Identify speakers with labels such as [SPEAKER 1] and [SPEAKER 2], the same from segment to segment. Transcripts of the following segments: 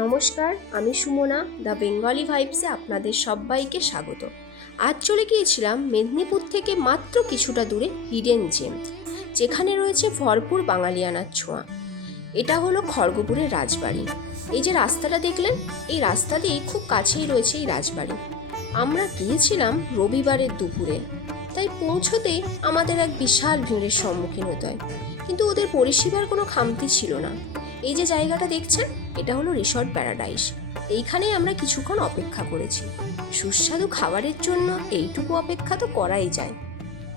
[SPEAKER 1] নমস্কার, আমি Sumana, the Bengali ভাইবসে আপনাদের সবাইকে স্বাগত। আজ চলে গিয়েছিলাম মেদিনীপুর থেকে মাত্র কিছুটা দূরে হিডেন জেম, যেখানে রয়েছে ভরপুর বাঙালিয়ানার ছোঁয়া। এটা হলো খড়গপুরের রাজবাড়ি। এই যে রাস্তাটা দেখলেন, এই রাস্তা দিয়েই খুব কাছেই রয়েছে এই রাজবাড়ি। আমরা গিয়েছিলাম রবিবারের দুপুরে। তাই পৌঁছতেই আমাদের এক বিশাল ভিড়ের সম্মুখীন হতে হয়। কিন্তু ওদের পরিষেবার কোনো খামতি ছিল না। এই যে জায়গাটা দেখছেন, এটা হলো রিসর্ট প্যারাডাইস। এইখানেই আমরা কিছুক্ষণ অপেক্ষা করেছি। সুস্বাদু খাবারের জন্য এইটুকু অপেক্ষা তো করাই যায়।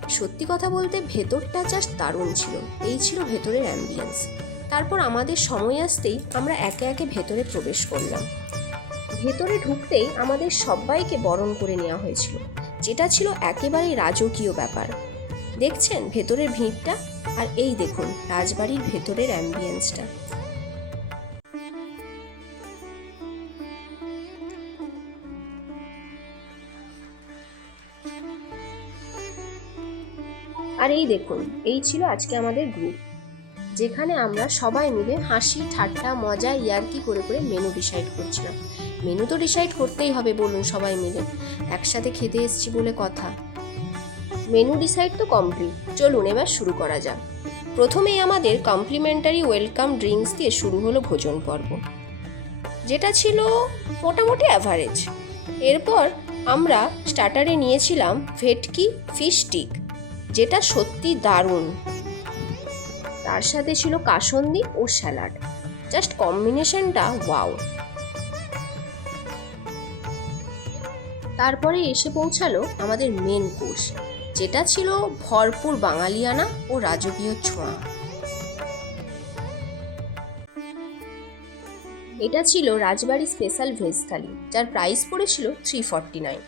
[SPEAKER 1] সত্যি কথা বলতে ভেতরটা জাস্ট দারুণ ছিল। এই ছিল ভেতরের অ্যাম্বিয়েন্স তারপর আমাদের সময় আসতেই আমরা একে একে ভেতরে প্রবেশ করলাম। ভেতরে ঢুকতেই আমাদের সবাইকে বরণ করে নেওয়া হয়েছিল। যেটা ছিল একেবারেই রাজকীয় ব্যাপার। দেখছেন ভেতরের ভিড়টা? আর এই দেখুন, রাজবাড়ির ভেতরের অ্যাম্বিয়েন্সটা আর এই দেখুন, এই ছিল আজকে আমাদের গ্রুপ যেখানে আমরা সবাই মিলে হাসি, ঠাট্টা, মজা, ইয়ার্কি করে করে মেনু ডিসাইড করছিলাম। মেনু তো ডিসাইড করতেই হবে বলুন সবাই মিলে। একসাথে খেতে এসছি বলে কথা। মেনু ডিসাইড তো কমপ্লিট চলুন এবার শুরু করা যাক। প্রথমেই আমাদের কমপ্লিমেন্টারি ওয়েলকাম ড্রিঙ্কস দিয়ে শুরু হলো ভোজন পর্ব। যেটা ছিল মোটামুটি অ্যাভারেজ এরপর আমরা স্টার্টারে নিয়েছিলাম ভেটকি ফিশ স্টিক যেটা সত্যি দারুণ। তার সাথে ছিল কাসন্দি ও স্যালাড জাস্ট কম্বিনেশনটা ওয়াও তারপরে এসে পৌঁছালো আমাদের মেন কোর্স যেটা ছিল ভরপুর বাঙালিয়ানা ও রাজকীয় ছোঁয়া। এটা ছিল রাজবাড়ি স্পেশাল ভেজ থালি যার প্রাইস পড়েছিল থ্রি ফর্টি নাইন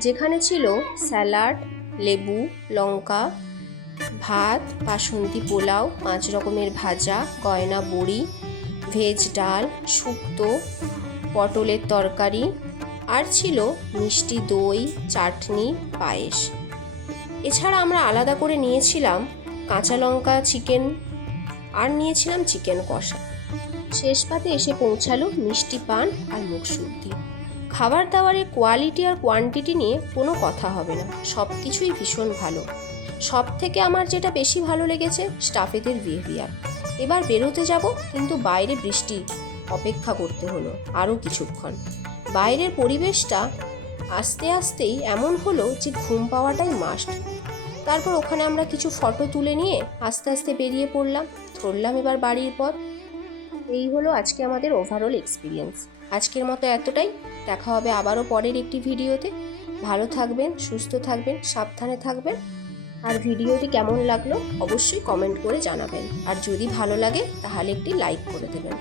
[SPEAKER 1] যেখানে ছিল স্যালাড, লেবু, লঙ্কা, ভাত, বাসন্তী পোলাও, পাঁচ রকমের ভাজা, গয়না বড়ি, ভেজ ডাল, শুক্তো পটলের তরকারি আর ছিল মিষ্টি দই, চাটনি, পায়েস। এছাড়া আমরা আলাদা করে নিয়েছিলাম কাঁচা লঙ্কা, চিকেন আর নিয়েছিলাম চিকেন কষা। শেষ পাতে এসে পৌঁছালো মিষ্টি পান আর মুখশুদ্ধি খাবার দাবারের কোয়ালিটি আর কোয়ান্টিটি নিয়ে কোনো কথা হবে না। সব কিছুই ভীষণ ভালো। সব থেকে আমার যেটা বেশি ভালো লেগেছে স্টাফেদের বিহেভিয়ার এবার বেরোতে যাব, কিন্তু বাইরে বৃষ্টি অপেক্ষা করতে হলো আরও কিছুক্ষণ। বাইরের পরিবেশটা আস্তে আস্তেই এমন হলো যে ঘুম পাওয়াটাই মাস্ট তারপর ওখানে আমরা কিছু ফটো তুলে নিয়ে আস্তে আস্তে বেরিয়ে পড়লাম, ধরলাম এবার বাড়ির পথ। এই হলো আজকে আমাদের ওভারঅল এক্সপিরিয়েন্স আজকের মতো এতটাই। দেখা হবে আবারও পরের একটি ভিডিওতে। ভালো থাকবেন, সুস্থ থাকবেন, সাবধানে থাকবেন। আর ভিডিওটি কেমন লাগল অবশ্যই কমেন্ট করে জানাবেন। আর যদি ভালো লাগে তাহলে একটি লাইক করে দেবেন।